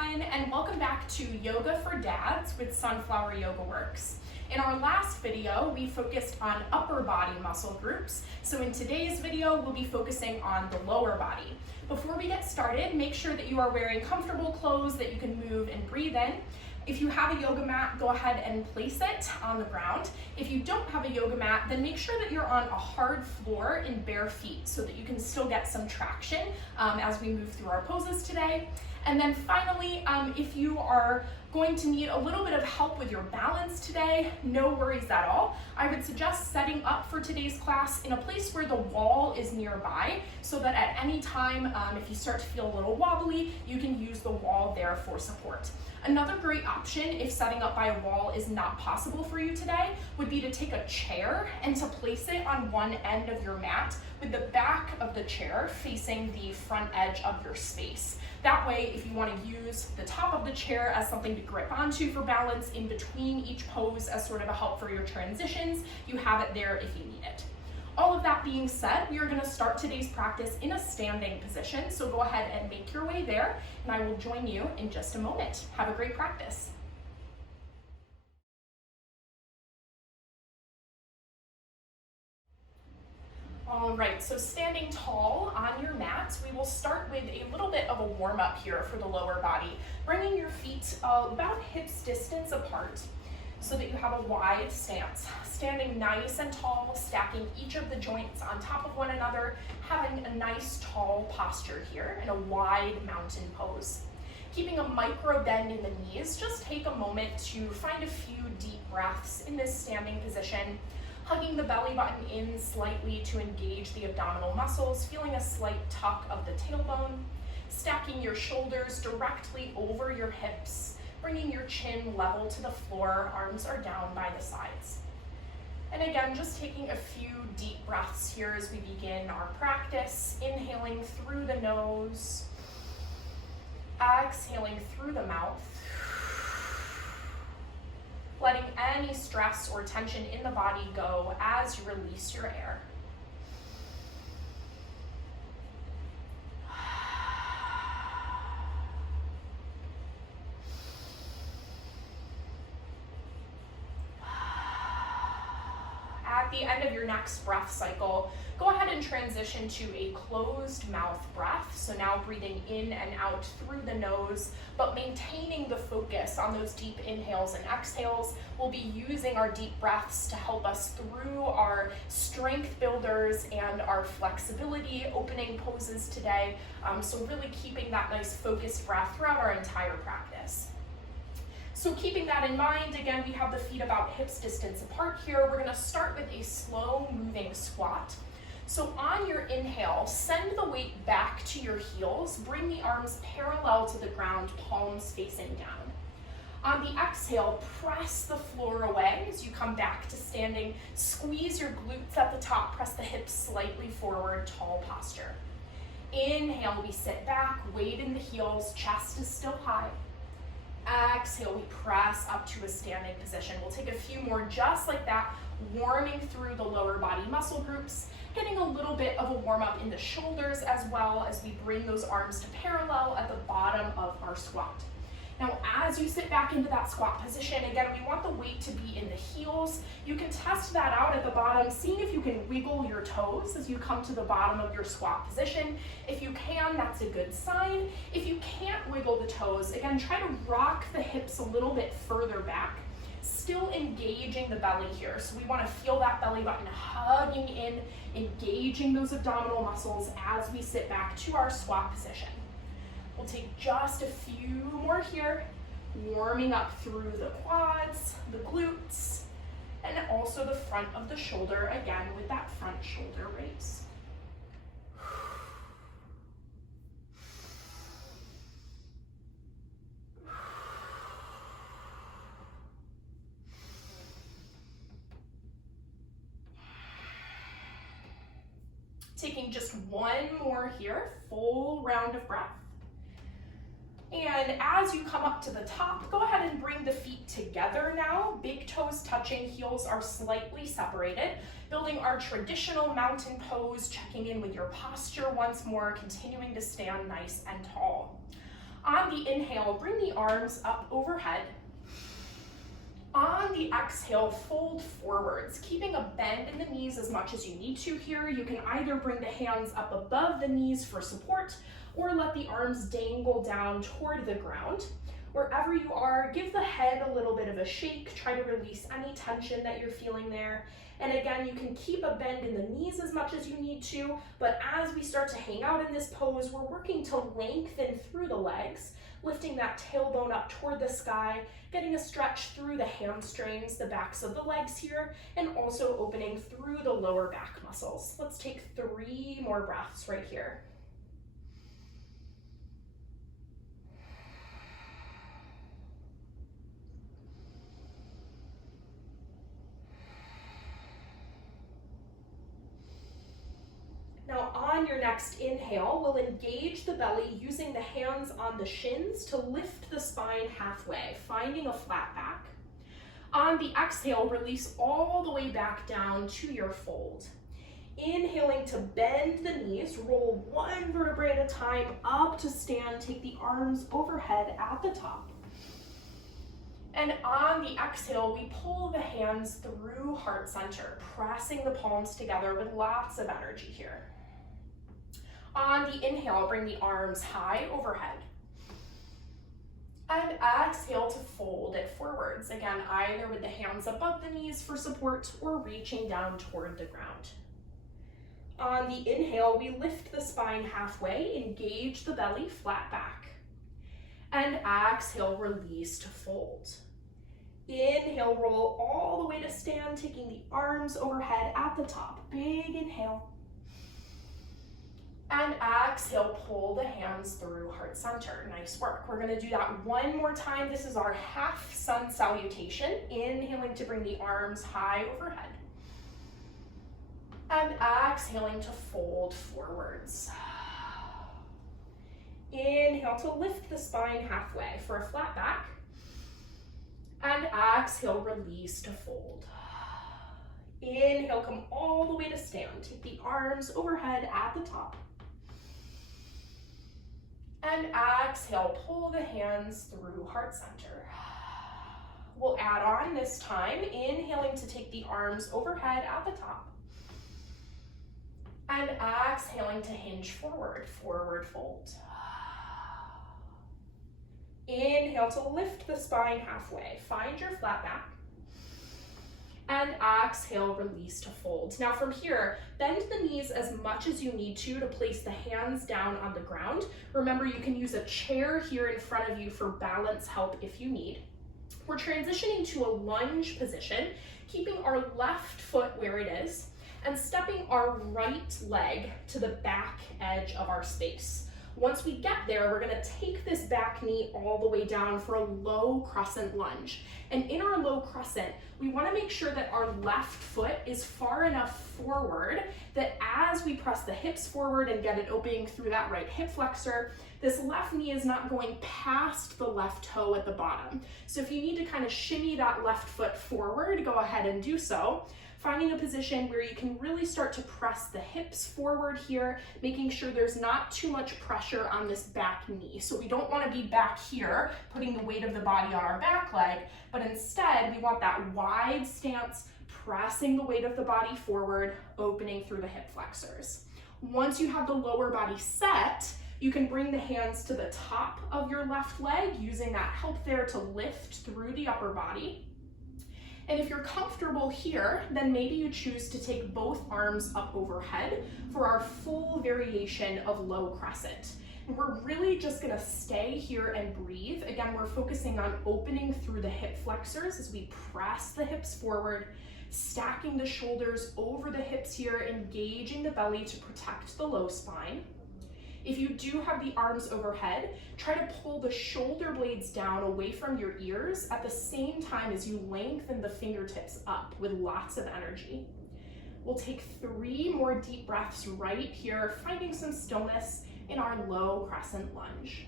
everyone, and welcome back to Yoga for Dads with Sunflower Yoga Works. In our last video, we focused on upper body muscle groups, so in today's video, we'll be focusing on the lower body. Before we get started, make sure that you are wearing comfortable clothes that you can move and breathe in. If you have a yoga mat, go ahead and place it on the ground. If you don't have a yoga mat, then make sure that you're on a hard floor in bare feet so that you can still get some traction as we move through our poses today. And then finally, if you are going to need a little bit of help with your balance today, no worries at all. I would suggest setting up for today's class in a place where the wall is nearby so that at any time, if you start to feel a little wobbly, you can use the wall there for support. Another great option if setting up by a wall is not possible for you today would be to take a chair and to place it on one end of your mat with the back of the chair facing the front edge of your space. That way, if you want to use the top of the chair as something to grip onto for balance in between each pose as sort of a help for your transitions, you have it there if you need it. All of that being said, we are going to start today's practice in a standing position, so go ahead and make your way there, and I will join you in just a moment. Have a great practice. All right, so standing tall on your mat, we will start with a little bit of a warm-up here for the lower body, bringing your feet about hips distance apart so that you have a wide stance. Standing nice and tall, stacking each of the joints on top of one another, having a nice tall posture here in a wide mountain pose. Keeping a micro bend in the knees, just take a moment to find a few deep breaths in this standing position, hugging the belly button in slightly to engage the abdominal muscles, feeling a slight tuck of the tailbone, stacking your shoulders directly over your hips, bringing your chin level to the floor, arms are down by the sides. And again, just taking a few deep breaths here as we begin our practice, inhaling through the nose, exhaling through the mouth, letting any stress or tension in the body go as you release your air. At the end of your next breath cycle, go ahead and transition to a closed mouth breath. So now breathing in and out through the nose, but maintaining the focus on those deep inhales and exhales. We'll be using our deep breaths to help us through our strength builders and our flexibility opening poses today. So really keeping that nice focused breath throughout our entire practice. So keeping that in mind, again, we have the feet about hips distance apart here. We're gonna start with a slow moving squat. So on your inhale, send the weight back to your heels, bring the arms parallel to the ground, palms facing down. On the exhale, press the floor away as you come back to standing. Squeeze your glutes at the top, press the hips slightly forward, tall posture. Inhale, we sit back, weight in the heels, chest is still high. Exhale, we press up to a standing position. We'll take a few more just like that, warming through the lower body muscle groups, getting a little bit of a warm up in the shoulders as well as we bring those arms to parallel at the bottom of our squat. Now, as you sit back into that squat position, again, we want the weight to be in the heels. You can test that out at the bottom, seeing if you can wiggle your toes as you come to the bottom of your squat position. If you can, that's a good sign. If you can't wiggle the toes, again, try to rock the hips a little bit further back, still engaging the belly here. So we want to feel that belly button hugging in, engaging those abdominal muscles as we sit back to our squat position. We'll take just a few more here, warming up through the quads, the glutes, and also the front of the shoulder, again with that front shoulder raise. Taking just one more here, full round of breath. And as you come up to the top, go ahead and bring the feet together now. Big toes touching, heels are slightly separated. Building our traditional mountain pose, checking in with your posture once more, continuing to stand nice and tall. On On the inhale, bring the arms up overhead. On the exhale, fold forwards, keeping a bend in the knees as much as you need to here. You can either bring the hands up above the knees for support or let the arms dangle down toward the ground. Wherever you are, give the head a little bit of a shake. Try to release any tension that you're feeling there. And again, you can keep a bend in the knees as much as you need to, but as we start to hang out in this pose, we're working to lengthen through the legs, lifting that tailbone up toward the sky, getting a stretch through the hamstrings, the backs of the legs here, and also opening through the lower back muscles. Let's take 3 more breaths right here. Now on your next inhale, we'll engage the belly using the hands on the shins to lift the spine halfway, finding a flat back. On the exhale, release all the way back down to your fold. Inhaling to bend the knees, roll 1 vertebrae at a time up to stand, take the arms overhead at the top. And on the exhale, we pull the hands through heart center, pressing the palms together with lots of energy here. On the inhale, bring the arms high overhead. And exhale to fold it forwards. Again, either with the hands above the knees for support or reaching down toward the ground. On the inhale, we lift the spine halfway, engage the belly, flat back. And exhale, release to fold. Inhale, roll all the way to stand, taking the arms overhead at the top. Big inhale. And exhale, pull the hands through heart center. Nice work. We're gonna do that 1 more time. This is our half sun salutation. Inhaling to bring the arms high overhead. And exhaling to fold forwards. Inhale to lift the spine halfway for a flat back. And exhale, release to fold. Inhale, come all the way to stand. Take the arms overhead at the top. And exhale, pull the hands through heart center. We'll add on this time, inhaling to take the arms overhead at the top. And exhaling to hinge forward, forward fold. Inhale to lift the spine halfway. Find your flat back. And exhale, release to fold. Now from here, bend the knees as much as you need to place the hands down on the ground. Remember, you can use a chair here in front of you for balance help if you need. We're transitioning to a lunge position, keeping our left foot where it is, and stepping our right leg to the back edge of our space. Once we get there, we're gonna take this back knee all the way down for a low crescent lunge. And in our low crescent, we wanna make sure that our left foot is far enough forward that as we press the hips forward and get it opening through that right hip flexor, this left knee is not going past the left toe at the bottom. So if you need to kind of shimmy that left foot forward, go ahead and do so. Finding a position where you can really start to press the hips forward here, making sure there's not too much pressure on this back knee. So we don't want to be back here, putting the weight of the body on our back leg, but instead we want that wide stance, pressing the weight of the body forward, opening through the hip flexors. Once you have the lower body set, you can bring the hands to the top of your left leg, using that help there to lift through the upper body. And if you're comfortable here, then maybe you choose to take both arms up overhead for our full variation of low crescent. And we're really just gonna stay here and breathe. Again, we're focusing on opening through the hip flexors as we press the hips forward, stacking the shoulders over the hips here, engaging the belly to protect the low spine. If you do have the arms overhead, try to pull the shoulder blades down away from your ears at the same time as you lengthen the fingertips up with lots of energy. We'll take 3 more deep breaths right here, finding some stillness in our low crescent lunge.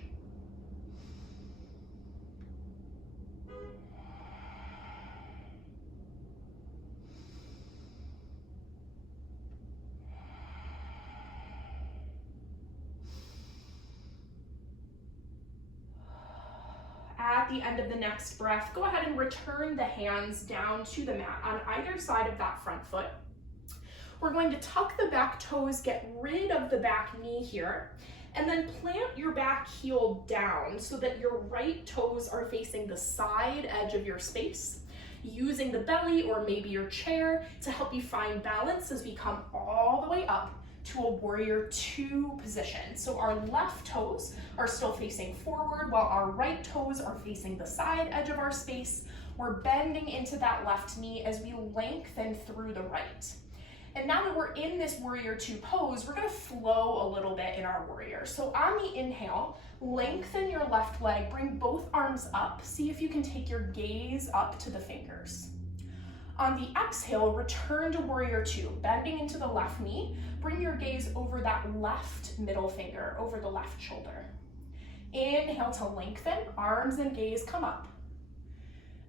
at the end of the next breath, go ahead and return the hands down to the mat on either side of that front foot. We're going to tuck the back toes, get rid of the back knee here, and then plant your back heel down so that your right toes are facing the side edge of your space, using the belly or maybe your chair to help you find balance as we come all the way up to a warrior two position. So our left toes are still facing forward while our right toes are facing the side edge of our space. We're bending into that left knee as we lengthen through the right. And now that we're in this warrior two pose, we're gonna flow a little bit in our warrior. So on the inhale, lengthen your left leg, bring both arms up. See if you can take your gaze up to the fingers. On the exhale, return to warrior two, bending into the left knee. Bring your gaze over that left middle finger, over the left shoulder. Inhale to lengthen, arms and gaze come up.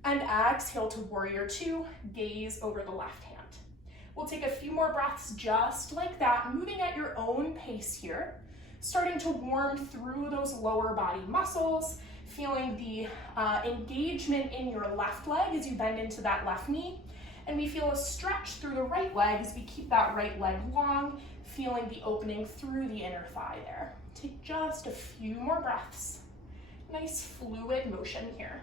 And exhale to warrior two, gaze over the left hand. We'll take a few more breaths just like that, moving at your own pace here, starting to warm through those lower body muscles, feeling the engagement in your left leg as you bend into that left knee. And we feel a stretch through the right leg as we keep that right leg long, feeling the opening through the inner thigh there. Take just a few more breaths. Nice fluid motion here.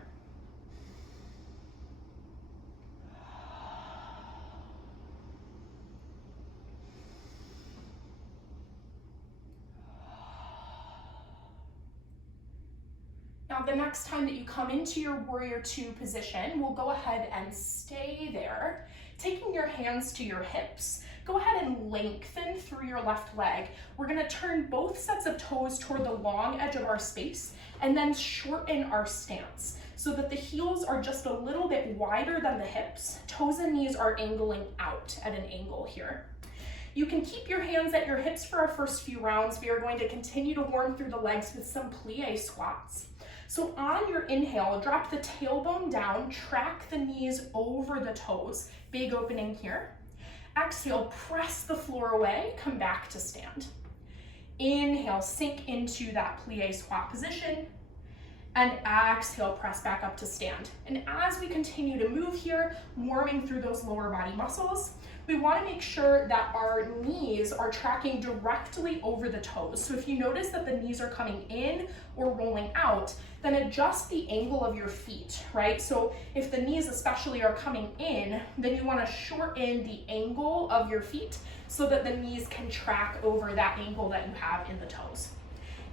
Now, the next time that you come into your warrior two position, we'll go ahead and stay there, taking your hands to your hips. Go ahead and lengthen through your left leg. We're gonna turn both sets of toes toward the long edge of our space and then shorten our stance so that the heels are just a little bit wider than the hips. Toes and knees are angling out at an angle here. You can keep your hands at your hips for our first few rounds. We are going to continue to warm through the legs with some plie squats. So on your inhale, drop the tailbone down, track the knees over the toes, big opening here. Exhale, press the floor away, come back to stand. Inhale, sink into that plie squat position. And exhale, press back up to stand. And as we continue to move here, warming through those lower body muscles, we want to make sure that our knees are tracking directly over the toes. So if you notice that the knees are coming in or rolling out, then adjust the angle of your feet, right? So if the knees especially are coming in, then you want to shorten the angle of your feet so that the knees can track over that angle that you have in the toes.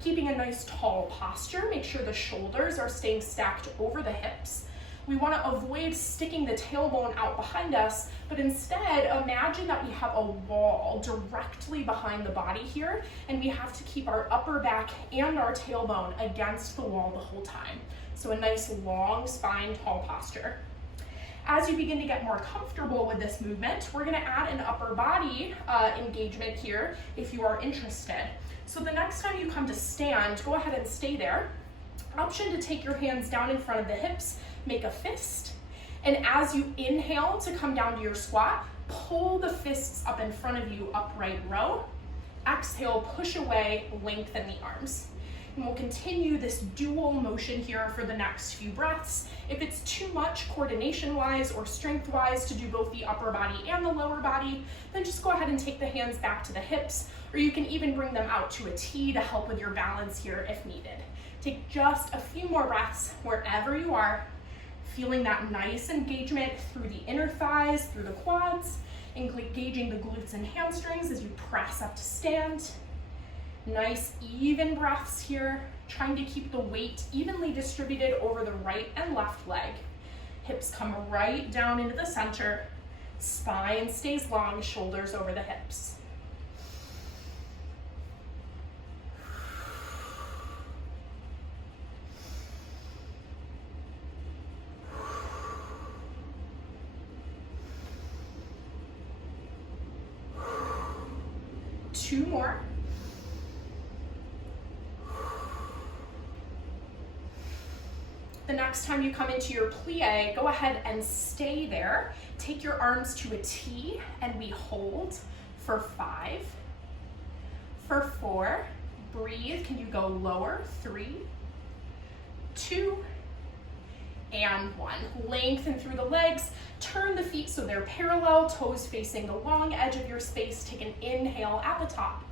Keeping a nice tall posture, make sure the shoulders are staying stacked over the hips. We want to avoid sticking the tailbone out behind us, but instead imagine that we have a wall directly behind the body here, and we have to keep our upper back and our tailbone against the wall the whole time. So a nice long spine, tall posture. As you begin to get more comfortable with this movement, we're going to add an upper body engagement here if you are interested. So the next time you come to stand, go ahead and stay there. Option to take your hands down in front of the hips, make a fist. And as you inhale to come down to your squat, pull the fists up in front of you, upright row. Exhale, push away, lengthen the arms. And we'll continue this dual motion here for the next few breaths. If it's too much coordination-wise or strength-wise to do both the upper body and the lower body, then just go ahead and take the hands back to the hips, or you can even bring them out to a T to help with your balance here if needed. Take just a few more breaths wherever you are, feeling that nice engagement through the inner thighs, through the quads, engaging the glutes and hamstrings as you press up to stand. Nice even breaths here, trying to keep the weight evenly distributed over the right and left leg. Hips come right down into the center, spine stays long, shoulders over the hips. Two more. The next time you come into your plie, go ahead and stay there. Take your arms to a T and we hold for 5. For 4, breathe. Can you go lower? 3, 2, And one. Lengthen through the legs, turn the feet so they're parallel, toes facing the long edge of your space. Take an inhale at the top.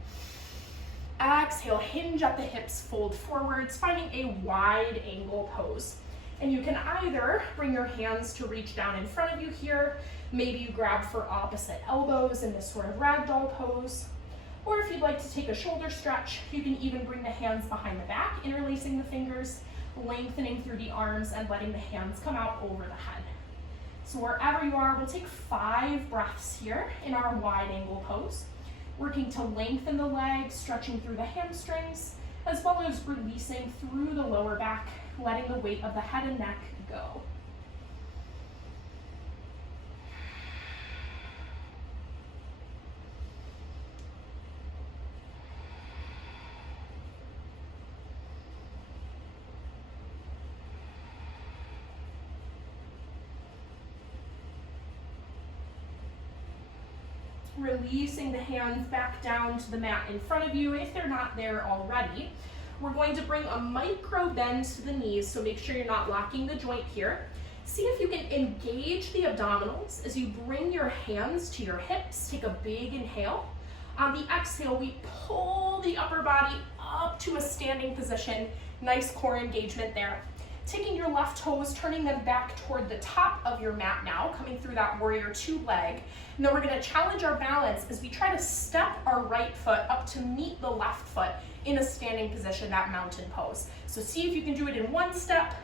Exhale, hinge at the hips, fold forwards, finding a wide angle pose. And you can either bring your hands to reach down in front of you here, maybe you grab for opposite elbows in this sort of ragdoll pose, or if you'd like to take a shoulder stretch, you can even bring the hands behind the back, interlacing the fingers, lengthening through the arms and letting the hands come out over the head. So wherever you are, we'll take 5 breaths here in our wide angle pose, working to lengthen the legs, stretching through the hamstrings, as well as releasing through the lower back, letting the weight of the head and neck go. Releasing the hands back down to the mat in front of you if they're not there already. We're going to bring a micro bend to the knees, so make sure you're not locking the joint here. See if you can engage the abdominals as you bring your hands to your hips. Take a big inhale. On the exhale, we pull the upper body up to a standing position. Nice core engagement there. Taking your left toes, turning them back toward the top of your mat now, coming through that warrior 2 leg. And then we're going to challenge our balance as we try to step our right foot up to meet the left foot in a standing position, that mountain pose. So see if you can do it in one step.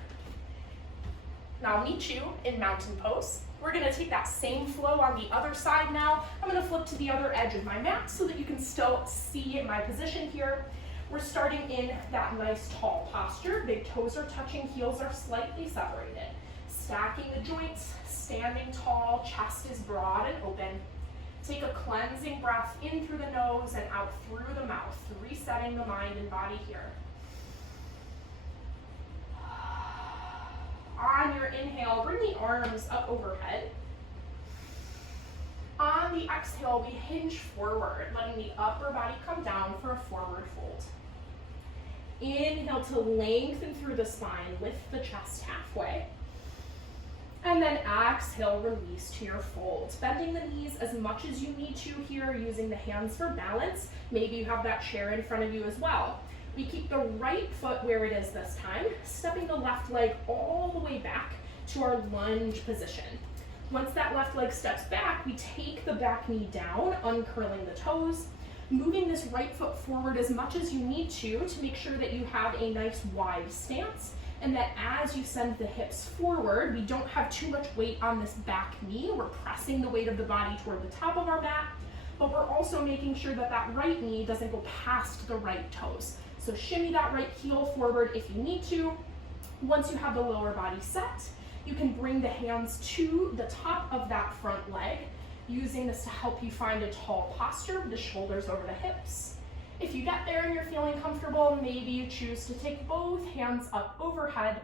Now I'll meet you in mountain pose. We're going to take that same flow on the other side now. I'm going to flip to the other edge of my mat so that you can still see my position here. We're starting in that nice tall posture. Big toes are touching, heels are slightly separated. Stacking the joints, standing tall, chest is broad and open. Take a cleansing breath in through the nose and out through the mouth, resetting the mind and body here. On your inhale, bring the arms up overhead. On the exhale, we hinge forward, letting the upper body come down for a forward fold. Inhale to lengthen through the spine, lift the chest halfway. And then exhale, release to your fold. Bending the knees as much as you need to here, using the hands for balance. Maybe you have that chair in front of you as well. We keep the right foot where it is this time, stepping the left leg all the way back to our lunge position. Once that left leg steps back, we take the back knee down, uncurling the toes, moving this right foot forward as much as you need to make sure that you have a nice wide stance, and that as you send the hips forward, we don't have too much weight on this back knee. We're pressing the weight of the body toward the top of our mat, but we're also making sure that that right knee doesn't go past the right toes. So shimmy that right heel forward if you need to. Once you have the lower body set, you can bring the hands to the top of that front leg, using this to help you find a tall posture with the shoulders over the hips. If you get there and you're feeling comfortable, maybe you choose to take both hands up overhead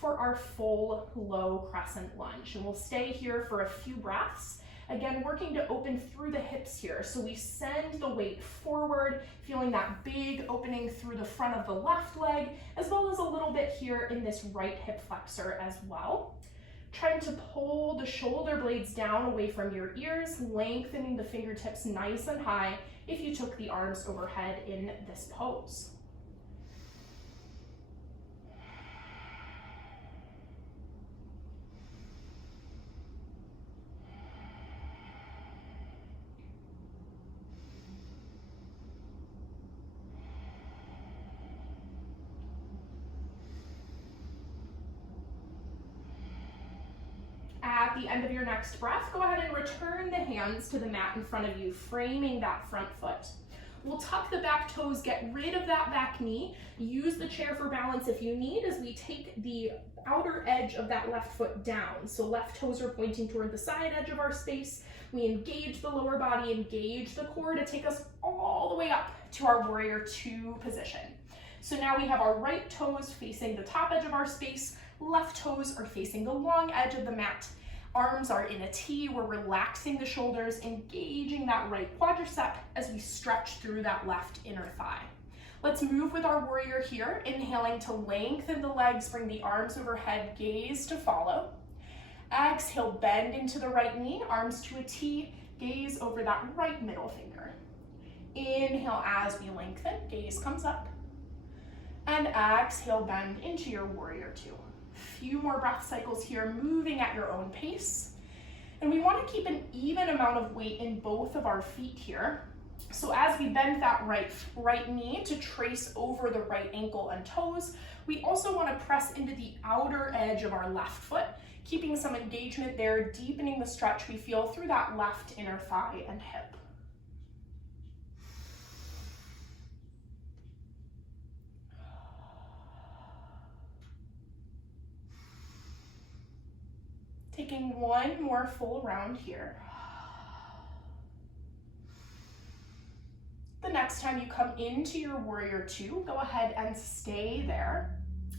for our full low crescent lunge. And we'll stay here for a few breaths. Again, working to open through the hips here. So we send the weight forward, feeling that big opening through the front of the left leg, as well as a little bit here in this right hip flexor as well. Trying to pull the shoulder blades down away from your ears, lengthening the fingertips nice and high if you took the arms overhead in this pose. At the end of your next breath, go ahead and return the hands to the mat in front of you, framing that front foot. We'll tuck the back toes, get rid of that back knee, use the chair for balance if you need as we take the outer edge of that left foot down. So left toes are pointing toward the side edge of our space. We engage the lower body, engage the core to take us all the way up to our warrior 2 position. So now we have our right toes facing the top edge of our space, left toes are facing the long edge of the mat. Arms are in a T. We're relaxing the shoulders, engaging that right quadricep as we stretch through that left inner thigh. Let's move with our warrior here, inhaling to lengthen the legs, bring the arms overhead, gaze to follow. Exhale, bend into the right knee, arms to a T, gaze over that right middle finger. Inhale as we lengthen, gaze comes up. And exhale, bend into your warrior two. Few more breath cycles here, moving at your own pace. And we want to keep an even amount of weight in both of our feet here. So as we bend that right knee to trace over the right ankle and toes, we also want to press into the outer edge of our left foot, keeping some engagement there, deepening the stretch we feel through that left inner thigh and hip. Taking one more full round here. The next time you come into your warrior two, go ahead and stay there.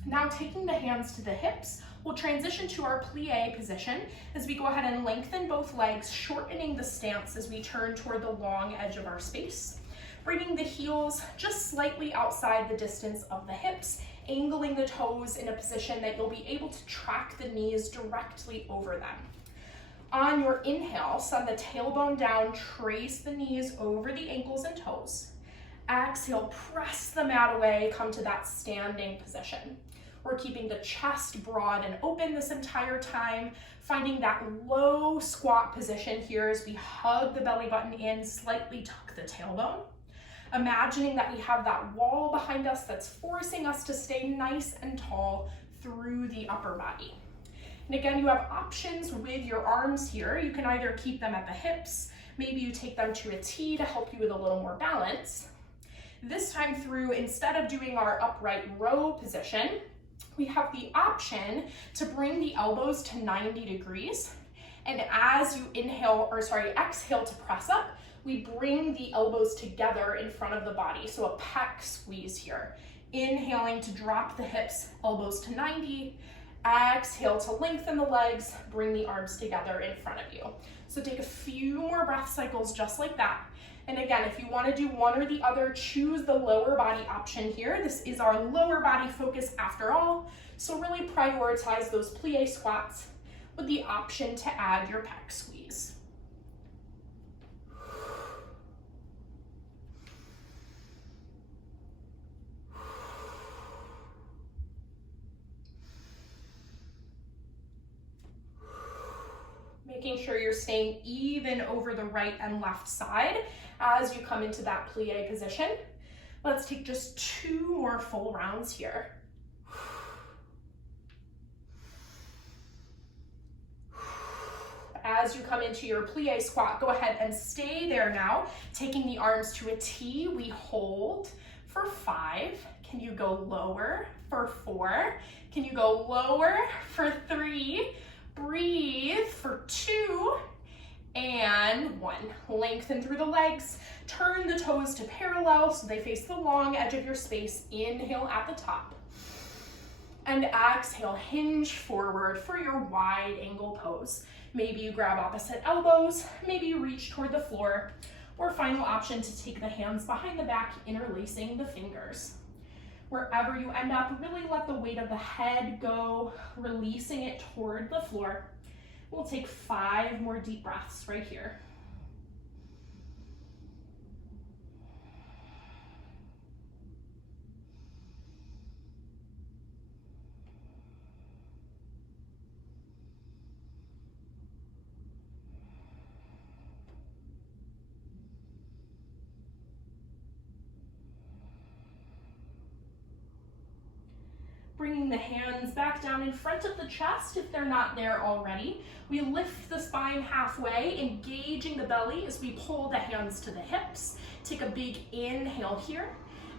Now taking the hands to the hips, we'll transition to our plie position as we go ahead and lengthen both legs, shortening the stance as we turn toward the long edge of our space. Bringing the heels just slightly outside the distance of the hips, angling the toes in a position that you'll be able to track the knees directly over them. On your inhale, send the tailbone down, trace the knees over the ankles and toes. Exhale, press the mat away, come to that standing position. We're keeping the chest broad and open this entire time, finding that low squat position here as we hug the belly button in, slightly tuck the tailbone. Imagining that we have that wall behind us that's forcing us to stay nice and tall through the upper body. And again, you have options with your arms here. You can either keep them at the hips, maybe you take them to a T to help you with a little more balance. This time through, instead of doing our upright row position, we have the option to bring the elbows to 90 degrees. And as you exhale to press up, we bring the elbows together in front of the body. So a pec squeeze here. Inhaling to drop the hips, elbows to 90. Exhale to lengthen the legs, bring the arms together in front of you. So take a few more breath cycles just like that. And again, if you want to do one or the other, choose the lower body option here. This is our lower body focus after all. So really prioritize those plie squats with the option to add your pec squeeze. Making sure you're staying even over the right and left side as you come into that plie position. Let's take just 2 more full rounds here. As you come into your plie squat, go ahead and stay there now. Taking the arms to a T, we hold for 5. Can you go lower for 4? Can you go lower for 3? Breathe for 2 and 1. Lengthen through the legs. Turn the toes to parallel so they face the long edge of your space. Inhale at the top. And exhale, hinge forward for your wide angle pose. Maybe you grab opposite elbows, maybe you reach toward the floor, or final option to take the hands behind the back, interlacing the fingers. Wherever you end up, really let the weight of the head go, releasing it toward the floor. We'll take 5 more deep breaths right here. Bringing the hands back down in front of the chest if they're not there already. We lift the spine halfway, engaging the belly as we pull the hands to the hips. Take a big inhale here.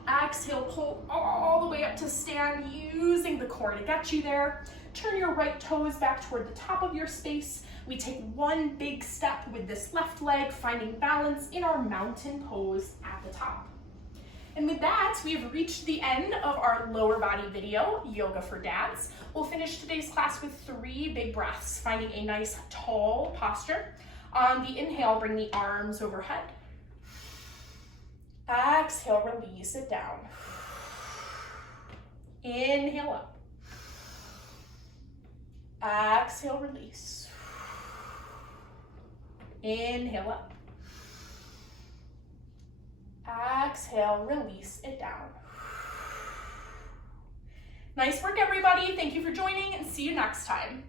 Exhale, pull all the way up to stand, using the core to get you there. Turn your right toes back toward the top of your space. We take one big step with this left leg, finding balance in our mountain pose at the top. And with that, we've reached the end of our lower body video, Yoga for Dads. We'll finish today's class with 3 big breaths, finding a nice tall posture. On the inhale, bring the arms overhead. Exhale, release it down. Inhale up. Exhale, release. Inhale up. Exhale, release it down. Nice work, everybody. Thank you for joining, and see you next time.